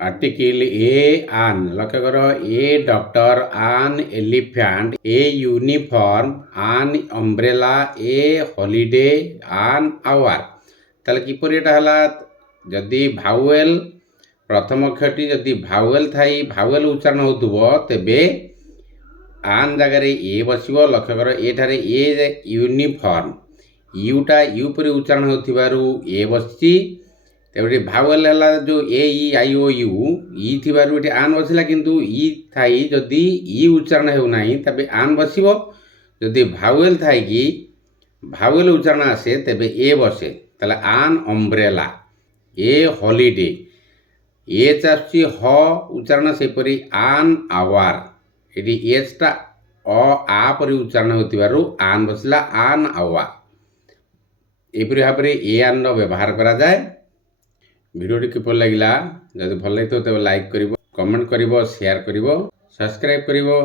Article a आन लक्ष्य कर ए डॉक्टर आन एलिफेंट ए यूनिफॉर्म आन अम्ब्रेला ए हॉलिडे आन आवर ताले किपर एटा हला जदि भावेल प्रथम अक्षरटी जदि भावेल थाई भावेल उच्चारण होतुबो तेबे आन जगह ए बसिबो लक्ष्य कर एठारे ए यूनिफॉर्म यूटा यू पर उच्चारण होतिबारु ए बसची तेबे भावेल हला जो ए ई आई ओ यू ई थिबारु एठी आन बसिला किंतु ई थाई जदि ई उच्चारण हेउ नाही तबे आन बसिबो जदि भावेल थाई कि भावेल उच्चारण आसे तेबे ए बसे ताले आन अम्ब्रेला ए हॉलिडे ए चाची ह उच्चारण सेपरी आन आवर एटी एचटा अ आ परि उच्चारण होतिबारु आन बसला आन आवर एपरि भाबरे ए आन रो व्यवहार करा जाय। वीडियोटी किपर लगिला जदि भल लगे तो लाइक करिवो कमेंट करिवो शेयर करिवो सब्सक्राइब करिवो।